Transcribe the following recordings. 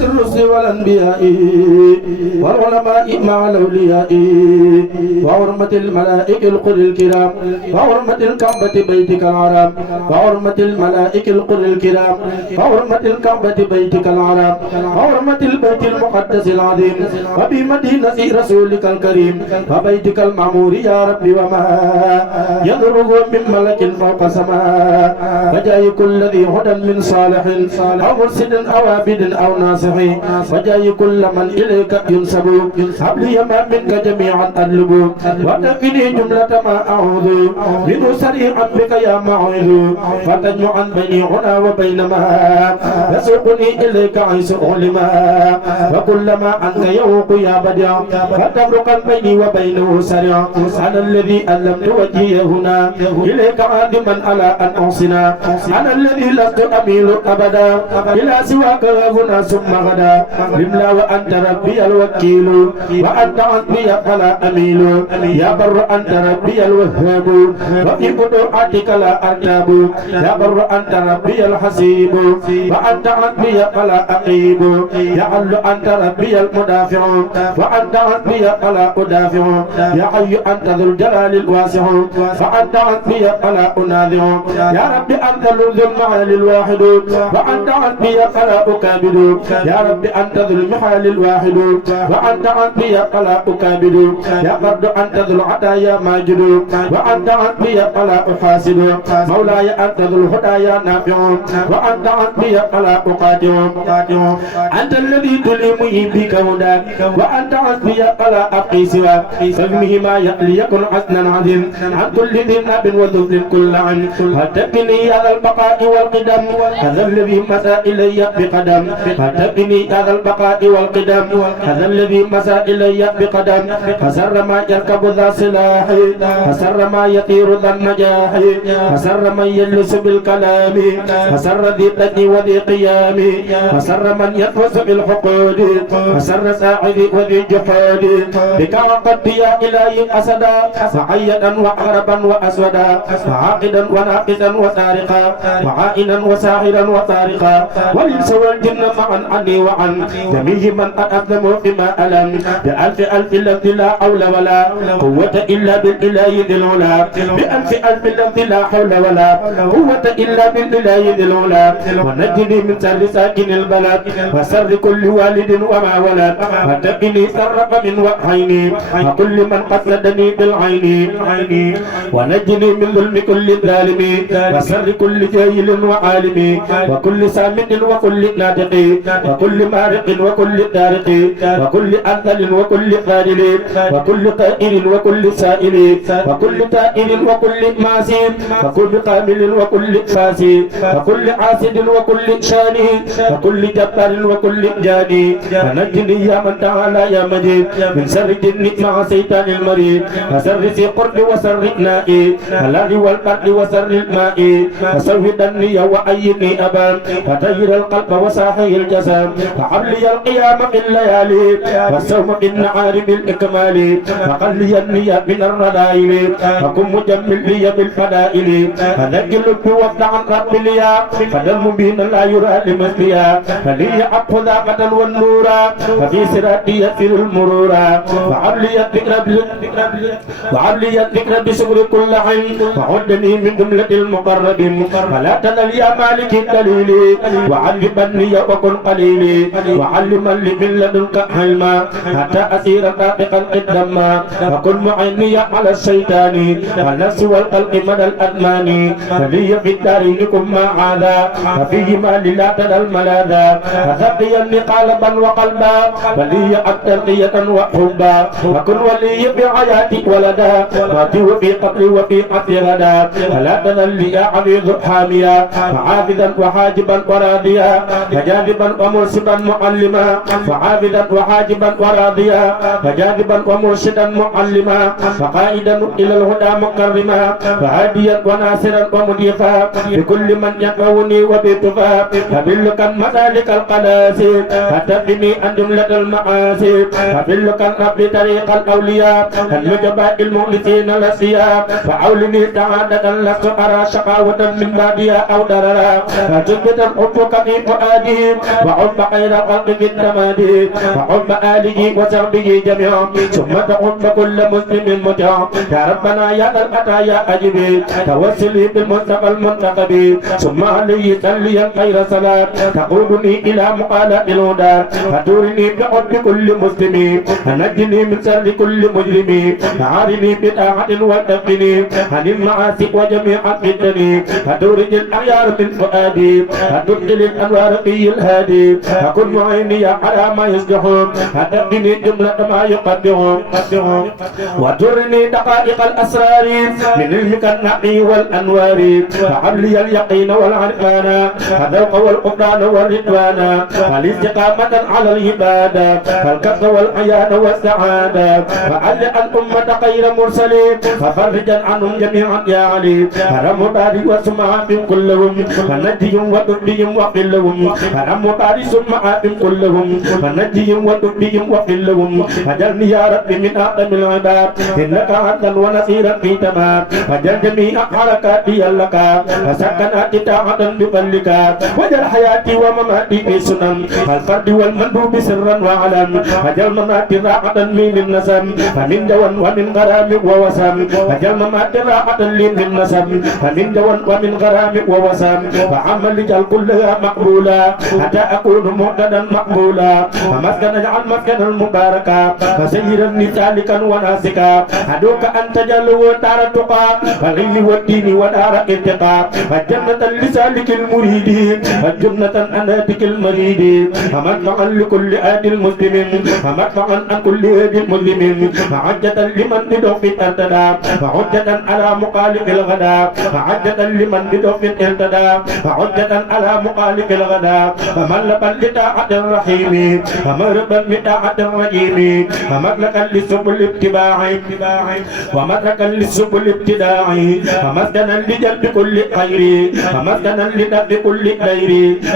وحرمة الرسل والأنبياء والعلماء مع الأولياء وحرمة الملائكة القر الكرام وحرمة الكعبة بيتك الحرام وحرمة الملائكة القر الكرام وحرمة الكعبة بيتك الحرام وحرمة البيت المقدس العظيم وبمدينة رسولك الكريم وبيتك المعمور يا ربي وما يضره من ملك فوق سماء وجاي كل ذي هدى من صالح أو مرسد أو عابد أو ناصح وجاي كل من إليك ينسب هب لي ما منك جميعا أطلب وتكفني جملة ما أعوذ منه سريعا بك يا معوذ فتجمعا بيني هنا وبين ما يسوقني إليك عيس علما وكلما أنت يوق يا بديع فتفرقا بيني وبينه سريع أنا الذي ألمت وجهي هنا إليك عادما على أن أحسنا أنا الذي لست أميل أبدا إلى سواك هنا ثم غدا بملا وأنت ربي الوكيل وأنت حسبي فلا أميل يا بر أنت ربي الوهاب وفي بدوعاتك لا أرتاب يا بر أنت ربي الحسيب وأنت حسبي فلا أقيب يا عل أنت ربي المدافع وأنت حسبي فلا أدافع يا حي أنت ذو الجلال الواسع وأنت حسبي فلا أناذع يا رب أنت ذو المعالي الواحد وأنت حسبي فلا أكابد يا رب أنت ذو المحال الواحد وأنت حسبي فلا أكابد يا فرد أنت ذو العطايا ماجد وأنت حسبي فلا أحاسد مولاي أنت ذو الهدايا نافع وأنت حسبي فلا أقاتل أنت الذي تلمني بك هداك وأنت حسبي فلا أبقي سواك فهمه ما ليكن حسنا عظيم عن كل ذي ناب وذل كل عن هتبني هذا البقاء والقدم هذا الذي مسى إلي بقدم هتبني هذا البقاء والقدم هذا الذي مسى إلي بقدم فسر ما يركب ذا سلاح فسر ما يطير ذا النجاح فسر من يجلس بالكلام فسر ذي بدء وذي قيام فسر من يطوس بالحقود فسر ساعد وذي جحود بك وقد يا إلهي أسدا وعيدا وعربا وأسودا وعاقدا وناقدا وسارقا وعائنا وساحرا وطارقا والإنس والجن معا عني وعن جميع من أقدم فيما ألم بألف ألف لفظ لا حول ولا قوة إلا بالإله ذي العلا بألف ألف لفظ لا حول ولا قوة إلا بالإله ذي العلا ونجني من شر ساكن البلد وسر كل والد وما ولد وتقني سرق من وحيني وكل من قصدني بالعين ونجني من ظلم كل ظالم وسر كل جاهل وعالم وكل سامن وكل ناطق وكل مارق وكل طارق وكل أنزل وكل قادل وكل طائر وكل سائل وكل طائر وكل ماسي وكل قامل وكل فاسي وكل عاسد وكل شاني وكل جبار وكل جاني ونجني يا من تعالى يا مجيد من شر الجن مع شيطان المريد وسر ذي قرب وسر نائي والأرض والبرد وسر الماء وسودني وأيدني أبا وطير القلب وساحي الجسد وحبلي القيام في الليالي والصوم بالنهار بالإكمال وقلي النية من الرذائل وكن مجمل لي بالفدائل فذكر لب وفد عن رب ليا فدم بين لا يرى لمثليا فلي أبخ ذاقة والنورا وفي سراتي يسير المرورا وعبلي الذكر بشكر كل عين وعدني من جملة المقربين ولا تزل يا مالك الدليل وعلمني وكن قليلي وعلما لي من لدنك علما حتى أسير ناطقا قدما وكن معيني على الشيطان والنفس والقلب مدى الأدمان فلي في الدارين كن ما عاذا وفيهما للا تدى الملاذا وثقيني قالبا وقلبا ولي أبتقية وحبا وكن ولي بحياتي ولدا واتي وفي قبري وفي قتل غدا ولا تذل لي يا عبيد حاميا وعابدا وحاجبا وراضيا وجاذبا ومرشدا معلما وعابدا وحاجبا وراضيا وجاذبا ومرشدا معلما وقائدا الى الهدى مكرما وهاديا وناصرا ومضيفا بكل من يدعوني وبتفا فبلك مسالك القناسي فتبني عن جملة المعاصي فبلك رب طريق الاولياء النجباء المخلصين الاسياء فحولني سعادة لست ارى شقاوة من بعدها او دررا فتثبت حبك في فؤادي وحب خير الخلق في التمادي وحب آله وصحبه جميعا ثم تحب كل مسلم مطيع يا ربنا يا ذا العطايا أجبي توسلي بالمصطفى المنتخب ثم عليه صلي خير صلاة تقودني إلى مقالة الهدى فتورني بحب كل مسلم نجني من شر كل مجرم أعارني بطاعة وتقني عن المعاصي وجميع الفتن فتورج الأخيار من فؤادي فتدخل الأنوار في الهادي فكن معيني على ما يصلحون فتقني جملة ما يقدرون وترني دقائق الأسرار من علمك النقي والأنوار فعلي اليقين والعرفان فذوق والقرآن والرضوان والاستقامة على العبادة فالكسر والعيان والسعادة فعل الأمة خير مرسلين ففرجا عنهم جميعا يا علي حرم باري وسمعات كلهم فنجيهم وتبديهم وقلهم حرم باري سمعات كلهم فنجيهم وتبديهم وقلهم فجلني يا ربي من أعظم العباد إنك عبدا ونصيرا في تمام فجل جميع حركاتي لك فسكنات طاعة بفضلك وجل حياتي ومماتي في سنن الفرد والمندوب سرا وعلم فجل مماتي راحة من النسم فمن دون ومن غرام ووسم فجل مماتي راحة لي من النسم فمن دون ومن غرام ووسم فعمل جل كلها مقبولا حتى أكون معتدا مقبولا فمسكن اجعل مسكن المباركة فسيرا سالكا وناسكا أدعوك أن تجعله دار التقى والعلم والدين ودار الارتقاء فجنة لسالك المريد فجنة أناتك المريد فمدفعا لكل آد المسلم فمدفعا عن كل آد المسلم فعجة لمن بدوف ارتدى فعجة على مقالق الغدا فعجة لمن بدوف ارتدى فعجة على مقالق الغدا فملبا لطاعة الرحيم فمربا لطاعة الرجيم فمسلكا لسبل الاتباع ومسلكا لسبل الابتداع فمسكنا لجلب كل خير فمسكنا لدفع كل خير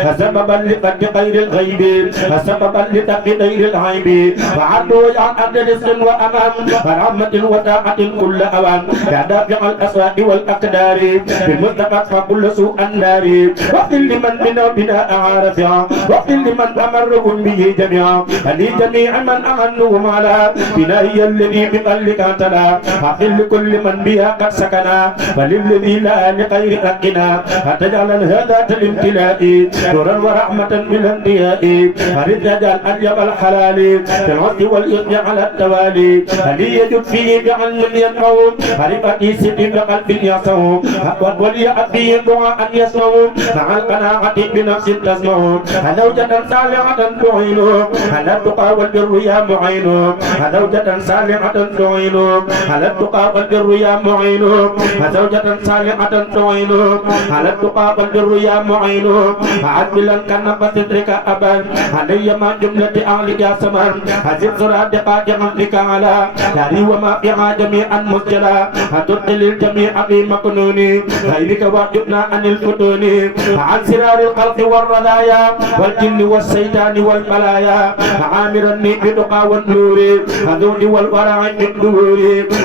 فسببا لقد خير الغيب فسببا لدفع خير العيب وعدوا عن أرض رزق وأمام فرحمة وساعة كل أوان كدافع الأسواق والأقدار بالمستقى فكل سوء النار واغفر لمن بنا أعارفا واغفر لمن أمرهم به جميعا فلي جميع من أعنهم على بنائي الذي بقلك اعتدى واغفر لكل من بها قد سكنا وللذي لا لخير حقنا فتجعل هذا الامتلاء نورا ورحمة بالانبياء فرجال أجب الحلال في العز والإثم على التوالي فلي يجد فيه بعلم ينقوم فرفقي سد بقلب يصوم ولي أبي دعاء يسمعون مع القناعة بنفس تسمعون زوجة صالحة تعين على التقى والبر يا معين زوجة صالحة تعين على التقى والبر يا معين زوجة صالحة تعين على التقى والبر يا معين عدلا كان فتدرك أبا علي ما جملة أهلك يا سمان هذه الصراط قادمتك على داري وما فيها جميعا مسجلا هتدخل الجميع في مكنون غيرك واجبنا عن الفتون عن سرار الخلق والرذايا والجن والشيطان والبلايا عامرني بدقى والنور هذون والورع بالدور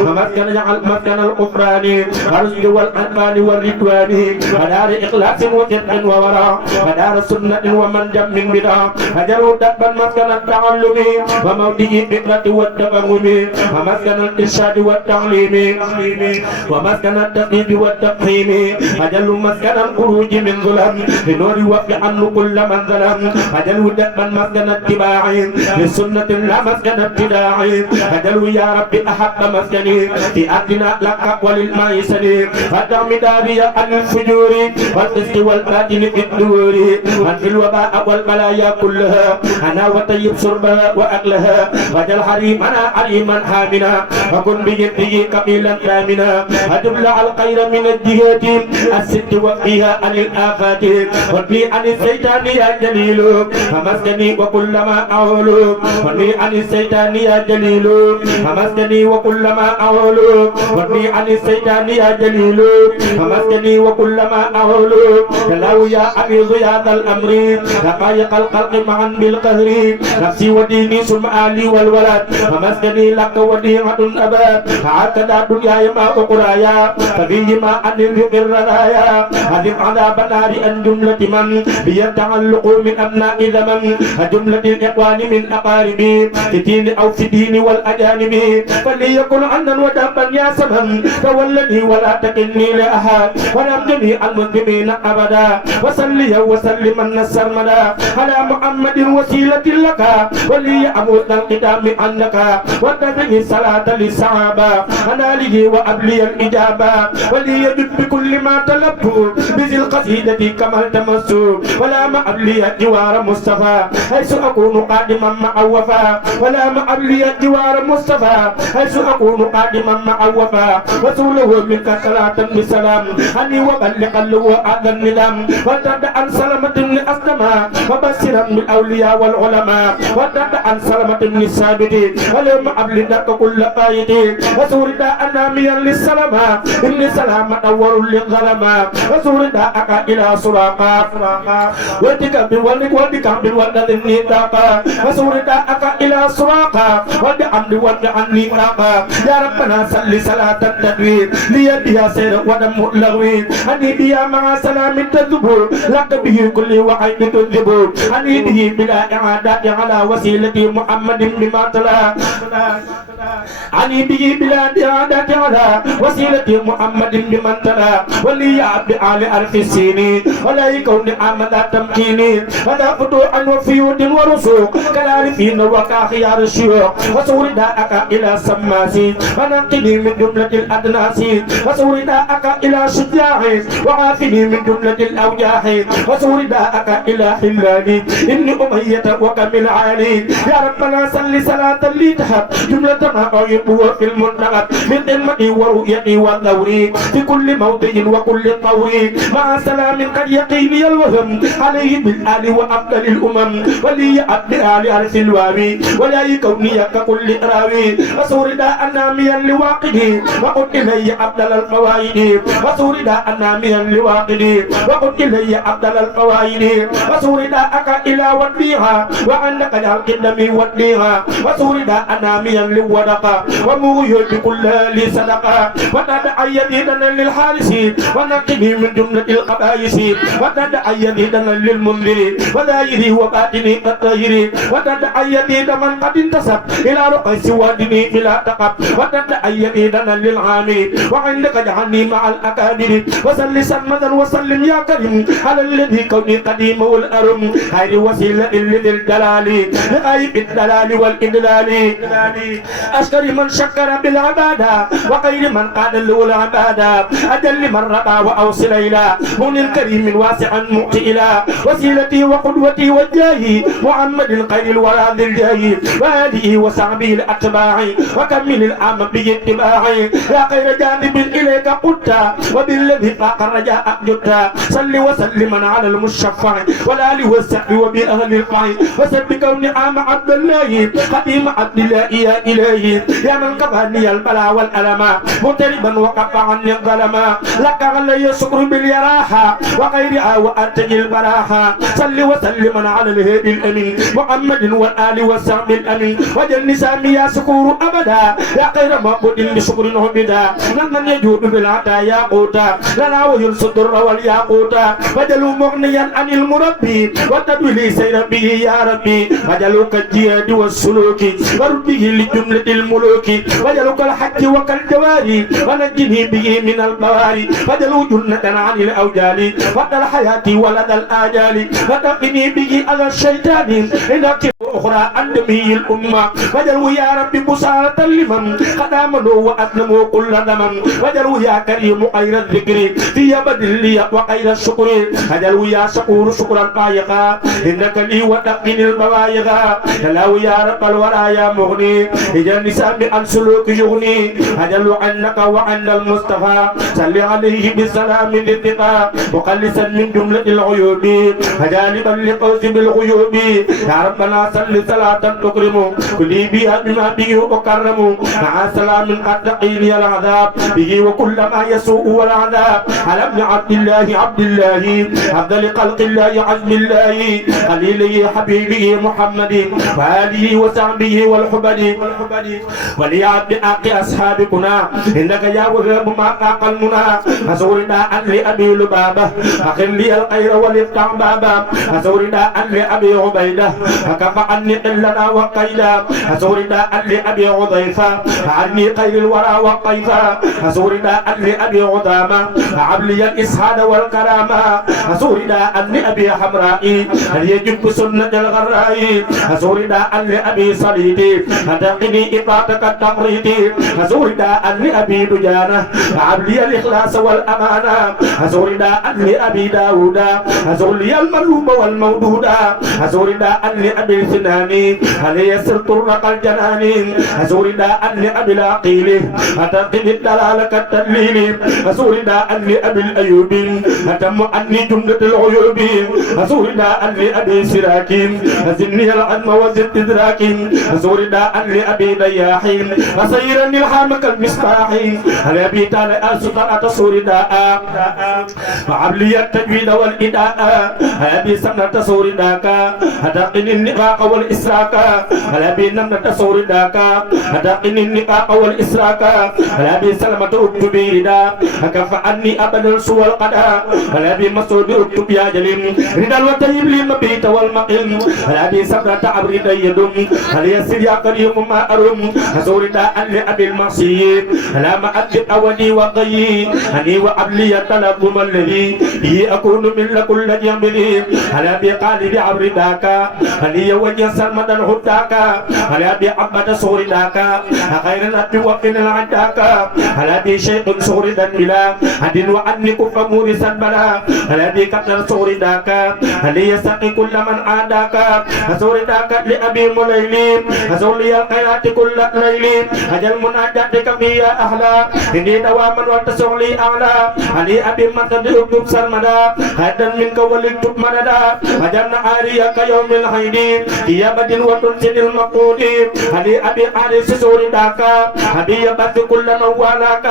ومسكن جعل مسكن الغفران والرشد والأنفال والرضوان ودار إخلاص وصدق وورع ودار سنة ومن جم من بدع هجروا دبا مسكن التعلم وموته الفكرة والتفهم ومسكن الإرشاد والتعليم ومسكن التقييد والتفهيم أجل مسكن الخروج من ظلم لنور وفي عنه كل من ظلم أجل دبا مسكن اتباع للسنة لا مسكن ابتداع أجل يا رب أحق مسكني في أرضنا لك وللماء سليم فتح مداري عن الفجور والقسط والباطل في الدور وفي الوباء والبلايا كلها أنا وطيب شربها وأكلها وجل حريمنا حريما حامنا وكن بجده قبيلا كامنا أدبلع الخير من الجهات الست وفيها عن الآفات وفي عن الشيطان يا جليل فمسكني وكلما أعول وفي عن الشيطان يا جليل فمسكني وكلما أعول وفي عن الشيطان يا جليل فمسكني وكلما أعول تلاو يا حفيظ يا ذا الأمر دقائق الخلق معا بالقهر نفسي وديني ثم آلي والولد فمسكني لك وديعة أبد هكذا دنياي ما أخرايا ففيهما أن الرزق الررايا هذب عذاب النار أن جملة من بيتعلق من من أبناء زمن جملة الإخوان من أقاربي في دين أو في دين والأجانب فليكن عنا ودابا يا سمن تولني ولا تكلني لأحد ونم جميع المسلمين أبدا وصلي وسلم السرمدا على محمد وسيلة لك ولي أموت القدام عنك واتبعي الصلاة للصحابة أنا لي وأبلي الإجابة ولي يجد بكل ما طلبت بذي القصيدة كما التمس ولا ما أبلي جوار مصطفى حيث أكون قادما مع وفا ولا ما أبلي جوار مصطفى حيث أكون قادما مع وفا وسوله منك صلاة بسلام أني وبلغ له هذا الندم وتد عن سلامة من أسلما وبشرا بالأولياء والعلماء وتد عن سلامة من السابقين ولم أبلغك كل قائد وسورد أناميا للسلامة إني سلامة نور للظلمة وسورد أكا إلى سراقا وتكبر والكبر والذي تاقا وسورد أكا إلى سراقا والعمد والعني تاقا يا ربنا صل صلاة التدوير ليديها سير ودم لغوين أني بيا مع سلام تذبر لك به كل وعين تذبر أني به بلا إعادة على وسيلة محمد بما تلا أني به بلا إعادة على وسيلة محمد بمن تلا ولي عبد آل ألف السنين ولا يكون أحمد تمكيني ولا فتوح وفيود ورسوق كالعارفين وكاخيار الشيوخ وسورد أكا إلى سماسي ونقني من جملة الأدناس وسورد أكا إلى شجاع وعافني من جملة الأوجاع وسورد أكا إلى حلالي إني أمية وكمل عالي يا ربنا صل صلاة لي تحت جملة ما أعيبه في المنتقد من علمي ورؤيتي والدوري في كل موضع وكل طور مع سلام قد يقيني الوهم عليه بالآل وأفضل الأمم ولي عبد آل عرس الواوي ولا يكوني ككل راوي وسورد أناميا لواقدي وقلت إلي أفضل الفوائد وسورد أناميا لواقدي وقلت إلي أفضل الفوائد وسورد أكا إلى وديها وأنك القدم وديها وسورد أناميا لودقا ومغير بكل لي صدقا وتدعى يديدنا للحارس ونقني من جملة القبائس وتدعى يديدنا للمنذر وذاهري وباطني الطاهري وتدعى يديد من قد انتسب إلى رقي سوادني بلا تقب وتدعى يديدنا للعامل وعندك جعلني مع الأكابر وسل سرمدا وسلم يا كريم على الذي كوني قديم والأرم خير وسيلة لذي الجلال لغايب الدلال والإدلال أشكر من شكر بالعبادة وغير من قاد له العبادة أجل من ربى وأوصل إلى من الكريم واسعا مؤتي إلى وسيلتي وقدوتي وجاهي محمد الخير الورى ذي الجاه وآله وصحبه الأتباع وكمل الأمر باتباعي يا خير جانب إليك قلت وبالذي فاق الرجاء جدت صل وسلم على المشفع والآل والسحب وبأهل القاع وسب كون عام عبد الله قديم عبد الله يا إلهي يا من كفاني البلاء والألم متربا وقف عني الظلم لك علي الشكر باليراحة وغيرها وأرتجي البراحة صل وسلم على الهادي الأمين محمد والآل والصحب الأمين وجل نسامي يا شكور أبدا يا خير معبود بشكر عبدا نمن يجود بالعطايا قوتا لنا ويرصد الر والياقوتا وجلوا مغنيا عن المربي وتبلي سير به يا ربي وجلوا كالجهاد والسلوك وربه لجملة الملوك وجلوا كالحج وكالجواري ونجني به من البواري وجلوا جنة عن الأوجال ودى الحياة ولد الآجال وتقني به على الشيطان إنك أخرى أندمي الأمة وجلوا يا ربي بصارة لمن قد آمنوا وأسلموا كل دمم وجلوا يا كريم خير الذكر في يبد لي وخير الشكر وجلوا يا شكور شكرا قايقا إنك لي وتقني البوايغا جلوا يا رب الورى يا مغني إجا نسامي عن سلوك يغني أجلوا عنك وعن المصطفى صل عليه بالسلام للثقة مخلصا من جملة العيوب وجانبا لقوس بالغيوب يا ربنا صل صلاة تكرم كلي بها بما به أكرم مع سلام قد تقيني العذاب به وكل ما يسوء والعذاب على ابن عبد الله أفضل خلق الله عزم الله خليله حبيبه محمد وآله وصحبه والحبد وليعد بحق أصحابكنا إنك يا وهاب ما قاق المنى أزورنا أن لأبي لبابة أخل لي الخير ولفتح بابا أزورنا أن لأبي عبيدة فكف عني قلنا وقيدا أزورنا أن لأبي عضيفة عني خير الورى وقيفا أزورنا أن لأبي عظامة عبلي الإسحاد والكرامة أزورنا أن لأبي حمرائي هل يجب سنة الغرائي أزورنا أن لأبي صليدي أدقني إطاعتك التقريدي أزورنا أن لأبي دجانة عبلي الإخلاص والأمانة أزورنا أن لأبي داود أزوري الملوم والمودود أزورنا أن لأبي السناني هل يسر طرق الجنان أزورنا أن لأبي العقيل أتقني الدلالة التدليل أزورنا أن لأبي الأيوب أتم أني جملة العيوب أزورنا أن لأبي سراكين أزني العلم وزد إدراك أزورنا أن لأبي دياحين أسيرني الحامك المصباح هل أبي تعالى السلطان سورنا وعبلي التجويد والإداء هل أبي سمنة سورداك أتقني النفاق والإسراك هل أبي نمنة سورداك أتقني النفاق والإسراك هل أبي سلمة أكتبي ردا أكف عني أبدا سوى القدا هل أبي مسعود أكتب يا جليم ردا وطيب لي المبيت والمقيم هل أبي سمنة عبري ديدم هل يسير يا قريم ما أرم أزوردا أن لأبي المعصي هلا ما أكتب أولي وقيي أني وأبلي التلقم الذي أكون من لكل جميل هلا بقالب عبري داكا هل يوجه سلمة الهداكا هلا بعبد صور داكا غير الأب وقن العداكا هلا بشيء صور دنبلا هدين وأني كف مورسا بلا هلا بكتر صور داكا هل يسقي كل من عاداكا صور داكا لأبي مليلين أزولي الخيرات كل ليل أجل مناجاتك في أهلا إني دواما وتسولي أعلى علي أبي مدد أكتب سلمدا هيدا منك ولكتب مددا أجل عاريك يوم الحيدين يا بدن وتنسل المقود علي أبي عارس سوري داكا أبي يبث كل نوالاك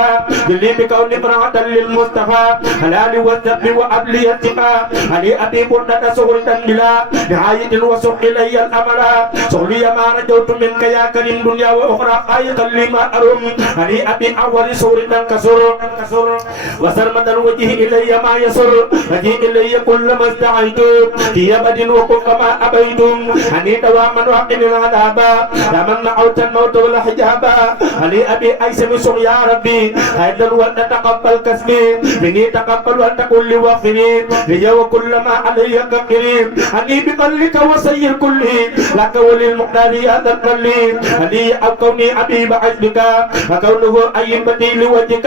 بلي بكون قرعة للمصطفى هلالي والذب وأبلي الثقة علي أبي بردة سوري بلا نهاية وسوق إلي الأمل سوري ما رجوت منك يا كريم دنيا وأخرى خيقا لما أرم علي أبي أول سوري كسر وسلمة الوجه إلي ما يسر وجه إلي كل ما استعيت في بدن وكف ما أبيتم أني دواما وقن العذاب يا من نعوت الموت والحجاب علي أبي أيسم سوء يا ربي خيرا ولتقبل كسبي مني تقبل ولتقل لي وغفري لي وكل ما علي كفري أني بقلك وسير كلي لك وللمقدار هذا القلي أني أو كوني أبي بعزبك وكونه أي بديل لوجهك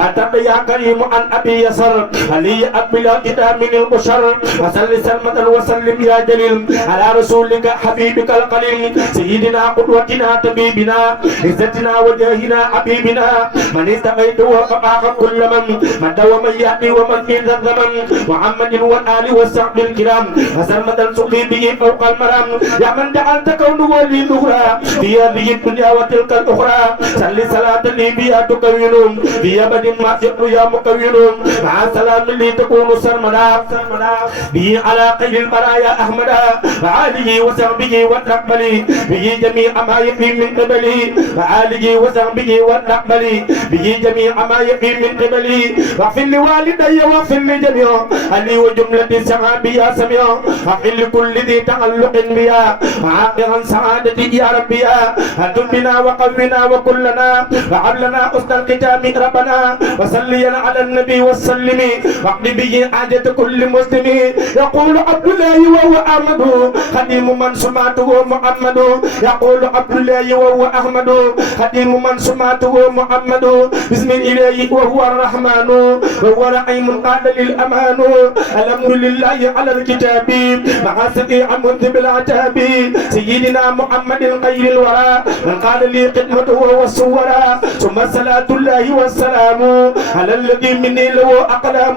أتت يا كريم عن أبي يسر علي أقبل كتاب من البشر وسل سلمة وسلم يا جليل على رسولك حبيبك القليل سيدنا قدوتنا طبيبنا عزتنا وجاهنا حبيبنا من استقيت وفقاق كل من دوم يأتي ومن في ذا الزمن محمد والآل والصحب الكرام وسلمة سقي به فوق المرام يا من جعلت كونه لي نورا في هذه الدنيا وتلك الأخرى صل صلاة لي بها تكون في أبد ما سقط يا مكون مع سلام لي تكون سرمدا به على خير البرايا أحمدا وعاله وصحبه والنقبل به جميع ما يفي من قبلي وعاله وصحبه والنقبل به جميع ما يفي من قبلي واغفر لوالدي واغفر لجميع أهلي وجملة صحابي يا سميع واغفر لكل ذي تعلق بيا وعاقبا سعادتي يا ربي هدم بنا وقونا وكلنا وهب لنا حسن الختام ربنا وصلي على النبي وسلم واقض به حاجة كل مسلم يقول عبد الله وهو أحمد خديم من سمعته محمد يقول عبد الله وهو أحمد خديم من سمعته محمد بسم الله وهو الرحمن وهو رحيم قال للأمان الحمد لله على الكتاب مع سقيع منذ بالعتاب سيدنا محمد خير الورى من قال لي خدمته والصورى ثم صلاة الله والسلام على الذي مني له أقلام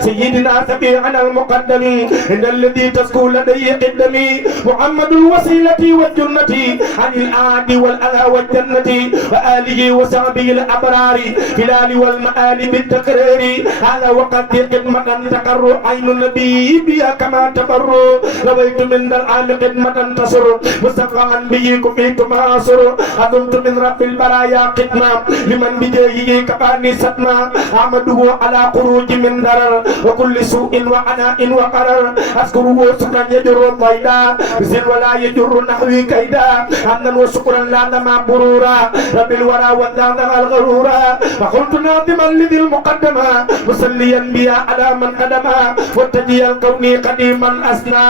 سيدنا سقيعنا المقدم إن الذي تسكو لدي قدمي محمد الوسيلة والجنة عن الأعد والأذى والجنة وآله وصحبه الأبرار في الآل والمآل بالتكرار هذا وقد خدمة تقر عين النبي بها كما تقر رويت من العام خدمة تصر مستقعا به كفيت معاصر أظنت من رب البرايا قدما لمن بجاهه كفاني ستما أحمده على خروج من ضرر وكل سوء وعناء وقرر أذكره شكرا يجر الضيدا بزل ولا يجر نحوي كيدا حمدا وشكرا لا دمع برورا رب الورى والدعنا الغرورا فقلت ناظما لذي المقدمة مصليا بيا على من قدما واتجي الكون قديما أسنى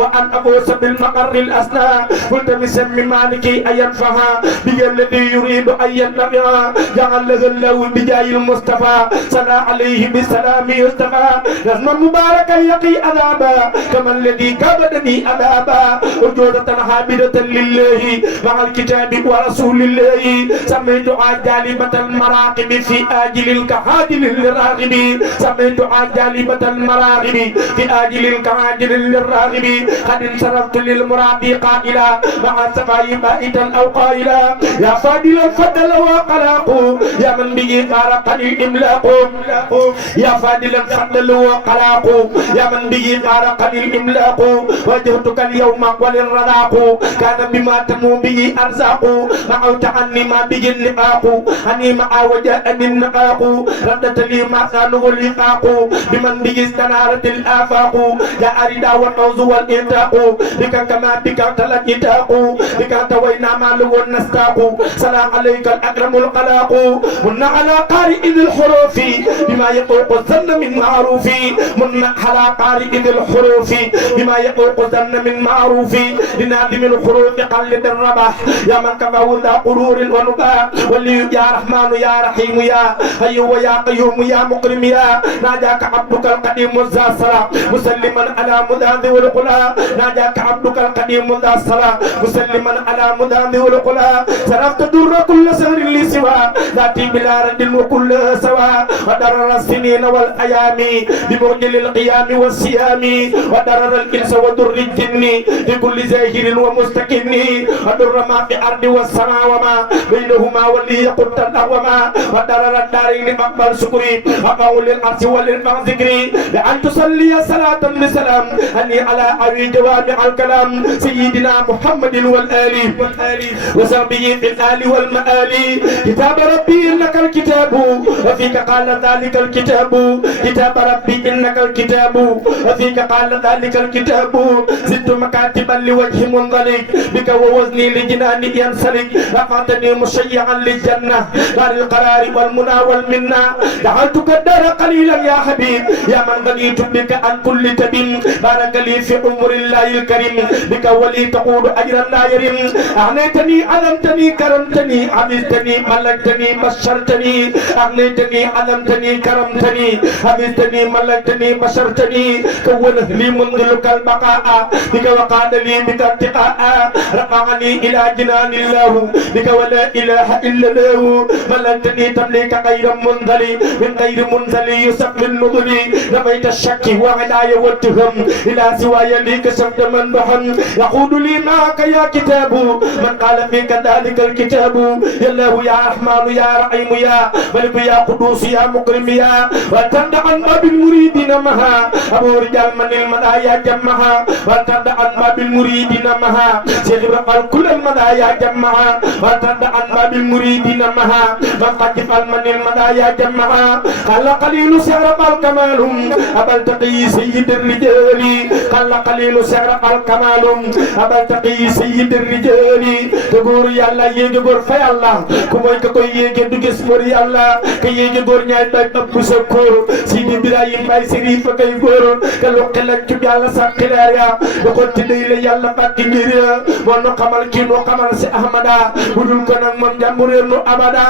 وأن أبوس بالمقر الأسنى قلت بسم مالكي أن ينفها بي الذي يريد أن ينفها جعل له الله بجاي المصطفى صلى عليه بسلام يصطفى نظما مباركا يقي عذابا كما الذي كبدني عذابا وجودة حامدة لله مع الكتاب ورسول الله سميت جالبة المراقب في آجل الكهاجل للراغب سميت جالبة المراقب في آجل الكهاجل للراغب قد انصرفت للمراد قائلا مع سفاي بائتا أو قائلا يا فاضل الفضل وقلاق يا من به غارقني الإملاق يا فاضل الفضل وقلاق يا من به غارقني الإملاق وجهتك اليوم وللرزاق كان بما تنمو به أرزاق معوت عني ما به النفاق أني مع وجاءني النقاق ردت لي ما كانه اللقاق بمن به استنارت الآفاق جاء ردا والفوز والإنتاق بك كما بك تلقيتاق بك توينا ما لو النستاق سلام عليك الأكرم القلاق من على قارئ الحروف بما يقوق الظن من معروف من على قارئ الحروف بما يقوق الظن من معروف لنادم الحروف قلد الربح يا من كفاه ذا قرور ونباح ولي يا رحمن يا رحيم يا حي ويا قيوم يا مكرم يا ناجاك عبدك القديم ذا الصلاة مسلما على مذاذ والقلا ناجاك عبدك القديم ذا الصلاة مسلما على مذاذ والقلا صرفت در كل سهر لسوى ذاتي بلا رد وكل سوى ودرر السنين والأيام بمعجل القيام والصيام ودرر الإنس ودر الجن بكل زاهر ومستكن ودر ما في الأرض والسماء وما بينهما ولي قلت الأقوما ودرر الدارين مقبل شكري وقول الأرض والإنفاق ذكري بأن تصلي صلاة بسلام أني على أبي جوامع الكلام سيدنا محمد والآل وصحبه في الآل والمآل كتاب ربي إنك الكتاب وفيك قال ذلك الكتاب كتاب ربي إنك الكتاب وفيك قال ذلك الكتاب زدت مكاتبا لوجه منضلق بك ووزني لجناني ينسلك رفعتني مشيعا للجنة دار القرار والمنى والمنى دعوتك الدار قليلا يا حبيب يا من غنيت بك عن كل تبين بارك لي في عمر الله الكريم بك ولي تقول أجرا لا يرم أغنيتني علمتني كرمتني عملتني ملكتني بشرتني أغنيتني علمتني كرمتني عملتني ملكتني بشرتني كون لي منذلك البقاء بك وقاد لي بك ارتقاء رفعني إلى جنان الله بك ولا إله إلا الله ملكتني تمليك غير منزلي من غير منزلي يسق النضلي رميت الشك وعدايا والتهم إلى سواي لي كسبت من بحن يقول لي معك يا كتاب من قال فيك ذلك الكتاب يا الله يا رحمن يا رحيم يا ملك يا قدوس يا مكرم يا وترد عن باب المريدين مها أبو رجال من المدايا جمها وترد عن باب المريدين مها سيغرق كل المدايا جمها وترد عن باب المريدين مها من قد من المدايا جمها قال قليل سعر الكمال أبل تقي سيد الرجال قال قليل سعر الكمال أبل تقي سيد الرجال تقول يا الله يجبر في الله كما يكوي يجدو جسمر يا الله كي يجبر ناي باي أبو سكور سيدي برايم باي سريف كي يقول كلو كلا جب يا الله سكيلر يا بقول تديل يا الله فاتير منو كمال كينو كمال سي أحمدا بدون كنام من جامبور نو أبدا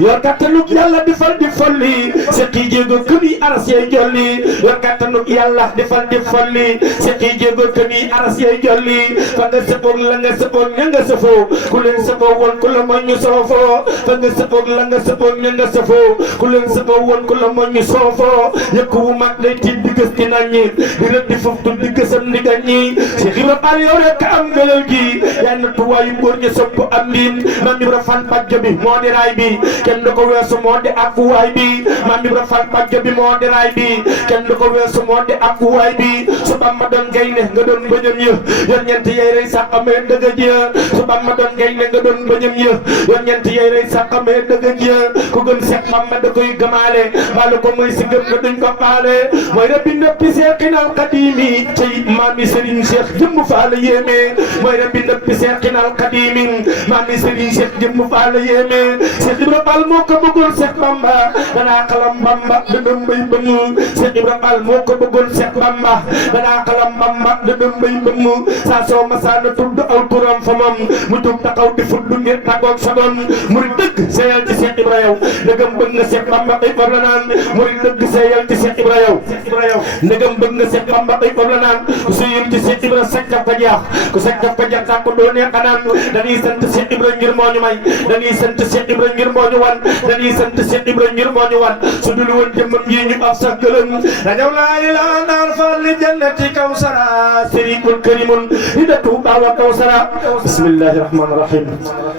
يا كتلوك يا الله دفل لي سكي جيجو كني أرسي جولي يا كتلوك يا الله دفل لي سكي جيجو كني أرسي جولي فنگ سپوك لنگ سپوك ننگ سفو كلن سپو ون كل من يسوفو فنگ سپوك لنگ سپوك ننگ سفو كلن سپو ون كل من يسوفو يكو مك لay ti digus ci nañi di rëdd foofu di digësam ni gañi ci xira al yow rek am ngelal gi ya na tuwayu góor ñi sopp am liin mam ibra fan pajja bi moo di raay bi kenn du ko weesu moo di ak waay bi mam ibra fan pajja bi moo di raay bi kenn du ko weesu moo di ak waay bi su bam ma doon gaynde nga doon bëñam ya yor ñent yey rey sax amee dëgg ji su Bamba doon ngay ne nga doon bañam ya yoon ñent yey rey sàqamee dëgg ya ku gëm Seex Bamba da koy gëmaale baalu ko mooy si gëm nga duñ ko faale mooy rabbi nëppi Seexinal Xadiimi cey maami Serigne Cheikh jëmm faala yéeme mooy rabbi nëppi Seexinal Xadiimi maami Serigne Cheikh jëmm faala yéeme Cheikh Ibra Fall moo ko bëggoon Seex Bamba danaa xalam Bamba dëndëm bay bëmu Cheikh Ibra Fall moo ko bëggoon Seex Bamba danaa xalam Bamba dëndëm bay bëmu saa soo masaana tudd aw turam fa moom mu jóg taxaw di fudd ngir tàggoog sa doon murid dëgg seeyal ci Cheikh Ibra yow ndegam bëgg nga Seex Bamba ay fab la naan murid dëgg seeyal ci Cheikh Ibra yow ndegam bëgg nga Seex Bamba ay fab la naan ku suyul ci Cheikh Ibra saccaf ko jeex ku saccaf ko jeex tàkk doo neex xanaan dañuy sant Cheikh Ibra ngir moo ñu may dañuy sant Cheikh Ibra ngir moo ñu wan dañuy sant Cheikh Ibra ngir moo ñu wan su dul woon jëmmam yi ñu af sax gëlëm rajaw laa ilaaha naar fa li jannati kawsara sirikul karimun ida tuuba wa kawsara bismillahi rahmani rahim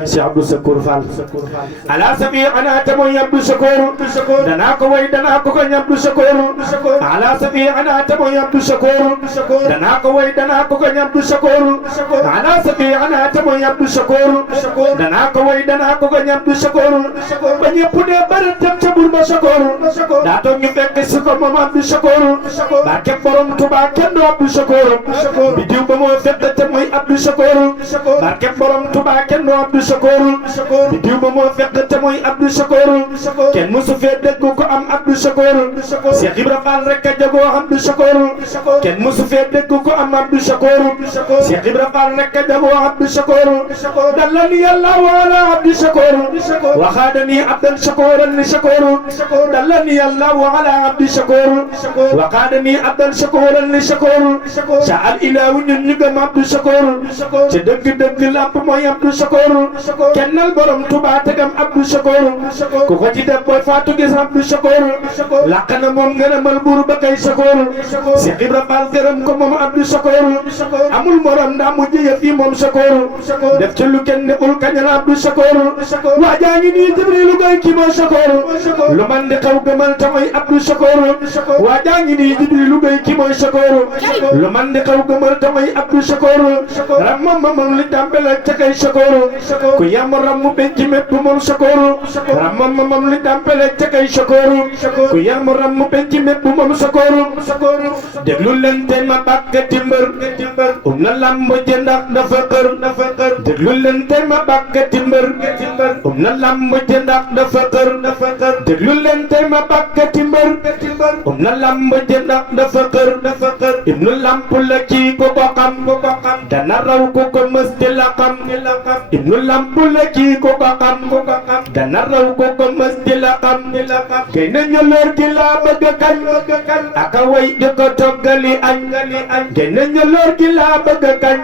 Cheikh Abdou Sakour Fall ala sabi ana tamoy Abdou Sakour danaa ko way danaa ko ko Abdou Sakour ala sabi ana tamoy Abdou Sakour danaa ko way danaa ko ko Abdou Sakour ala sabi ana tamoy Abdou Sakour danaa ko way danaa ko ko Abdou Sakour ba ñëpp ne bari dem ca bur ba Sakour daa toog ñu fekk si ko moom Abdou Sakour barke borom Tuubaa kenn du Abdou Sakour bi diw ba moo fekk te mooy Abdou Sakour barke borom Tuubaa kenn du Abdou Sakour bi diw ba moo fekk te mooy Abdou Sakour kenn musu fee dégg ko am Abdou Sakour Cheikh Ibra Fall rek a jagoo Abdou Sakour kenn musu fee dégg ko am Abdou Sakour Cheikh Ibra Fall rek a jagoo Abdou Sakour dallani yàlla wala Abdou Sakour waxaadani Abdou Sakour ni Sakour dallani yàlla wala Abdou Sakour waxaadani Abdou Sakour ni Sakour sa al ilaahu ñun ñu gëm Abdou Sakour ci dëgg-dëgg làmp mooy Abdou Sakour kennal borom Tuubaa tegam Abdou Sakour ku ko ci def booy faatu gis Abdou Sakour làq na moom ngërëmal buur ba kay Sakour Cheikh Ibra Fall gërëm ko moom Abdou Sakour amul morom ndaa mu jëye fii moom Sakour def ci lu kenn deful kañal Abdou Sakour waajaa ngi nii Jibrilu Gay ki mooy Sakour lu man di xaw gëmal ta mooy Abdou Sakour waajaa ngi nii Jibrilu Gay ki mooy Sakour lu man di xaw gëmal ta mooy Abdou Sakour ramam mamam li dambela ca kay Sakour ku yam ramu benn ci mépp moom Sakour ramam mamam li dambela ca kay Sakour ku yam ramu benn ci mépp moom Sakour déglu leen tey ma bàkk timbar na lamb ji ndax dafa xër déglu leen tey ma bàkk timbar na lamb ji ndax dafa xër déglu leen tey ma bàkk timbar na lamb ji ndax dafa xër ibnu lamp la kii ko ko xam dana raw ko ko mës di la xam ibnu lamp la kii ko ko xam dana raw ko ko mës di la xam kay na ñëloor gi laa bëgg kañ aka way di ko toggali añ kay na ñëloor gi laa bëgg kañ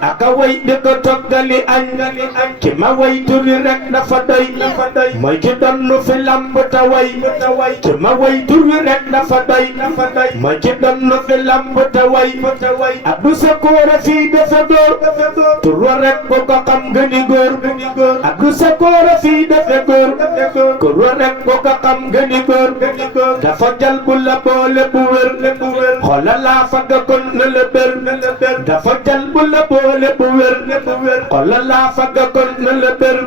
aka way di ko toggali añ ki ma way turi rek dafa doy mooy ki donnu fi lamb ta way ki ma way turi rek dafa doy mooy ki donnu fi lamb ta way Abdou Sakour fii dafa góor tur wa rek ko ko xam gëni góor Abdou Sakour fii dafa góor tur wa rek ko ko xam gëni góor dafa jal bu la boole bu wér xoolal laa fagga kon na la bër dafa jal bu la boole bu wér xoolal laa fagga kon na la bër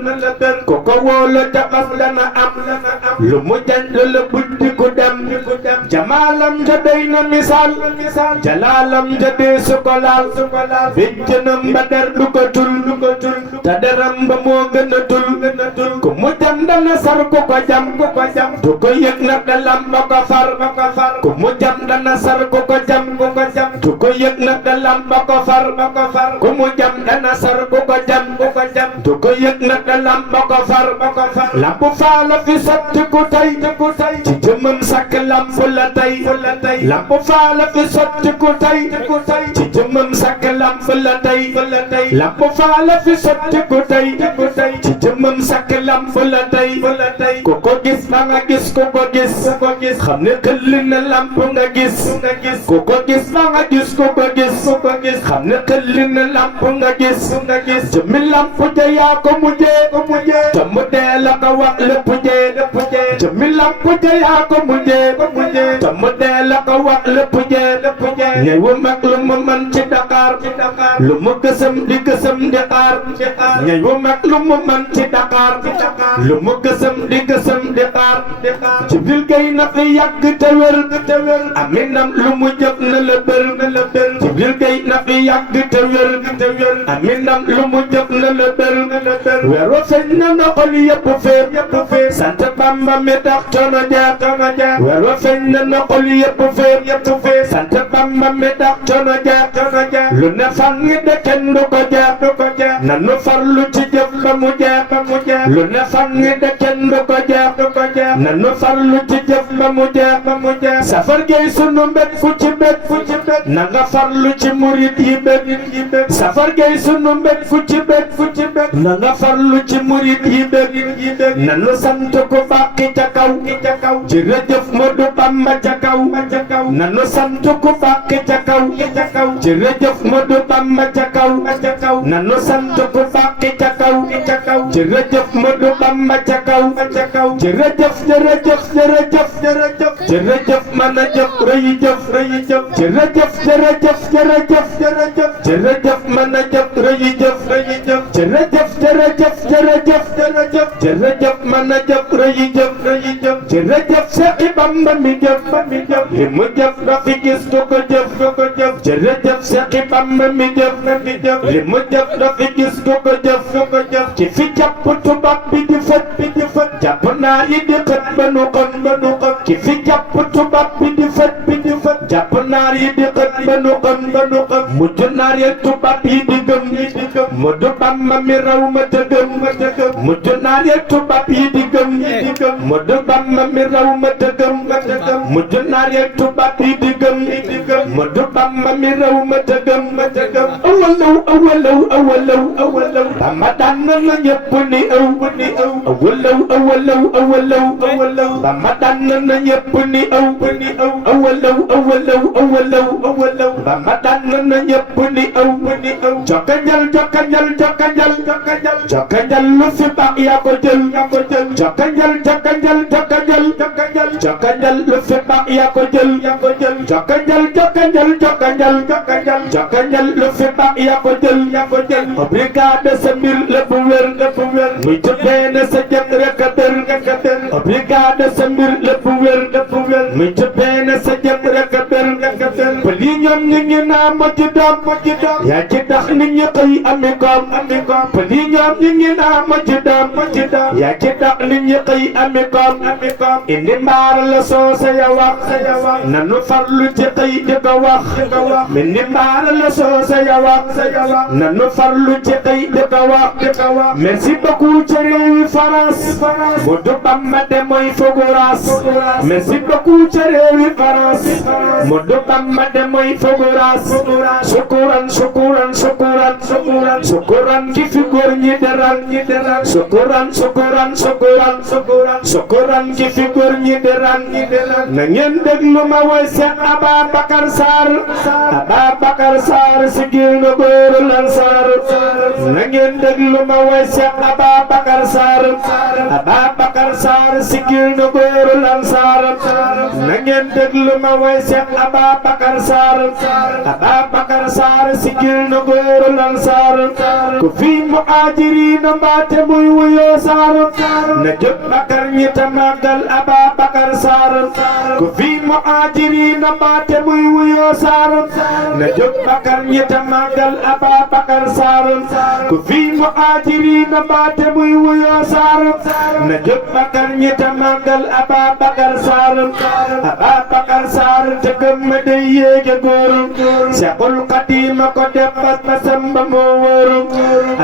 ko ko wóolo jaxas dana am lu mu jañ la buddi ku dem jamaalam ja doy na misaal jalaalam ja dee su ko laal béjjënam ba der du ko tul te deram ba moo gën a tul ku mu jam dana sar ku ko jam du ko yëg nag da lam ba ko far ku mu jam dana sar ku ko jam du ko yëg nag da lam ba ko far ku mu jam dana sar ku ko jam du ko yëg nag da lam ba ko far lamp faala fi sotti ku tay ci jëmam sakk lamp la tay lamp faala fi sotti ku tay ci jëmam sakk lamp la tay lamp faala fi sotti ko tey ci jëmmam sàkk lamp la tey ku ko gis ba nga gis ku ko gis xam ne xëll na lamp nga gis ku ko gis ba nga gis ku ko gis xam ne xëll na lamp nga gis jëmmi lamp ja yaa ko mujjee te mu dee la ko wax lépp jee jëmmi lamp ja yaa ko mujjee te mu dee la ko wax lépp jee ñay wu mag lu mu man ci Dakar lu mu gësëm di xaar ñay wu mag lu mu man ci Dakar lu mu gësëm di xaar Jibril Gay na fi yàgg te wér aminam lu mu jëf na la bër Jibril Gay na fi yàgg te wér aminam lu mu jëf na la bër weeru feeñ na na xol yëpp féer sant Bamba mi tax coono jaar weeru feeñ na na xol yëpp féer sant Bamba mi tax coono jaar lu ne fan ngi de kenn du ko jaar nanu farlu ci jëf ba mu jaar lu ne fan ngi de kenn du ko jaar nanu farlu ci jëf ba mu jaar safar gay sunu mbég fu ci bég na nga farlu ci murit yi bég safar gay sunu mbég fu ci bég na nga farlu ci murit yi bég nanu sant ku baax ki ca kaw jërëjëf Modou Bamba ca kaw nanu sant ku baax ki ca kaw jërëjëf Modou Bamba ca kaw nanu sant ku baax ki ca kaw jërëjëf Modou Bamba ca kaw jërëjëf man a jëf rëy jëf jërëjëf man a jëf rëy jëf jërëjëf man a jëf rëy jëf jërëjëf Seex Bamba mi jëf li mu jëf dafi gis ko ko jëf jërëjëf Seex Bamba mi jëf li mu jëf dafi gis ko ko jëf ci fi jàpp tubaab bi di fët jàpp naa yi di xët ba nu xam ci fi jàpp tubaab bi di fët jàpp naar yi di xët ba nu xam mujj naar yi tubaab yi di gëm Modou Bamba mi raw ma te gëm mujj naar yi tubaab yi di gëm Modou Bamba mi raw ma te gëm mujj naar yi tubaab yi di gëm Modou Bamba mi raw ma te gëm awalaw Bamba daan na ñëpp ni awalaw Bamba daan na ñëpp ni awalaw Bamba daan na ñëpp ni jokkanjal lu fi baax yaa ko jël jokkanjal lu fi baax yaa ko jël jokkanjal lu fi baax yaa ko jël obrigado sa mbir lépp wér muy jëfee ne sa jëm rek a dër obrigado sa mbir lépp wér muy jëfee ne sa jëm rek a dër ba lii ñoom ñu ngi naa ma ci doom yaa ci tax nit ñi xëy ami koom ba lii ñoom ñu ngi naa ma ci doom yaa ci tax nit ñi xëy ami koom indi mbaar la soo sa ya wax nanu farlu ci xëy di ko wax indi mbaar la soo sa ya wax nanu farlu ci xëy di ko wax merci beaucoup ci réewi France Modou Bamba de mooy Fogoras merci beaucoup ci réewi France Modou Bamba de mooy Fogoras sukuran ki fi góor ñi deral sukuran ki fi góor ñi deral na ngeen déglu ma woy Seex Ababacar Sarr sigil na góoru Lansar na ngeen déglu ma woy Seex Ababacar Sarr sigil na góoru Lansar na ngeen déglu ma woy Seex Ababacar Sarr sigil na góoru Lansar ku fi muhaajiriina mbaate muy wuyoo Sarr na jóg Bakar ñi ta màggal Ababacar Sarr ku fi muhaajiriina mbaate muy wuyoo Sarr na jóg Bakar ñi ta màggal Ababacar Sarr ku fi muhaajiriina mbaate muy wuyoo Sarr na jóg Bakar ñi ta màggal Ababacar Sarr te gëm ma day yéege góoru Seexul Xadiim ko defat ma samba moo wóoru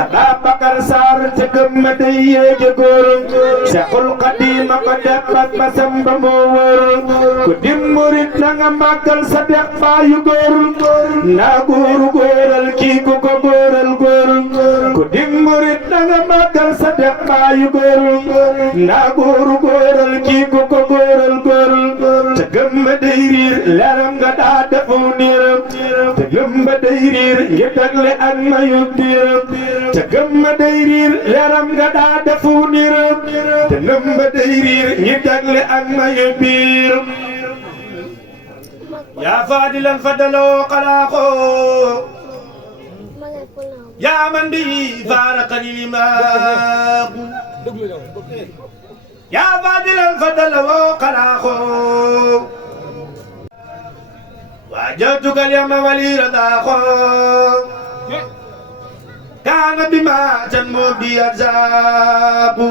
Ababacar Sarr te gëm ma day yéege góoru Seexul Xadiim ko defat ma samba moo wóoru ku di murit na nga màggal sa dex baayu góoru naa góoru góoral kii ku ko góoral góoru ku di murit la màggal sa def baayu góor ndaa góoru góoral kii ku ko góoral te gëm ba day riir leeram nga daa defu niiram te gëm ba day riir ngir dagle ak mayu diiram te gëm ba day riir leeram nga daa defu niiram te gëm ba day riir ngir dagle ak mayu biiram yaa faadilan fadaloo xalaaqoo yaa man bi faaraqani limaaq yaa faadilan fadaloo xalaaqoo waajatuka alyawma wali radaaxoo kaana bimaa tanmoo bi arzaaqu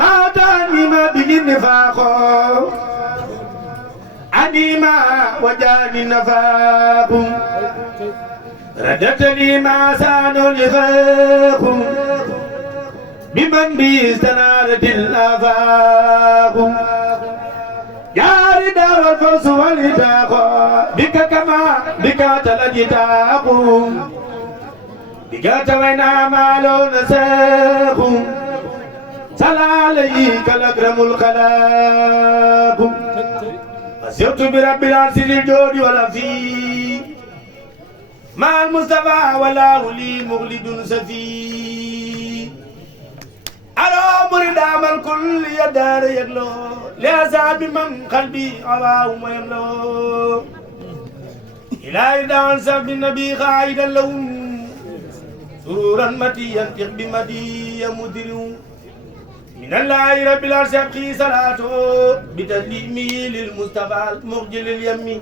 maa taani ma bi nifaaqoo أنيما وجاني نفاق ردت لي ما سان لفاق بمن بي استنارت الآفاق يا ردا والفوز والهتاق بك كما بك تلجتاق بك توينا مالو نساق صلى عليك الأكرم الخلاق سرت برب العرش الجود ولا في مع المصطفى ولا ولي مغلد سفي على مريد عمل كل يدار يدلو لأصحاب من قلبي عواه ما يملو إلهي دعوان سب النبي خائدا لهم سرورا متي ينطق بمدي مدر من الله رب العرش يبقي صلاته بتسليمه للمصطفى المخجل اليمي.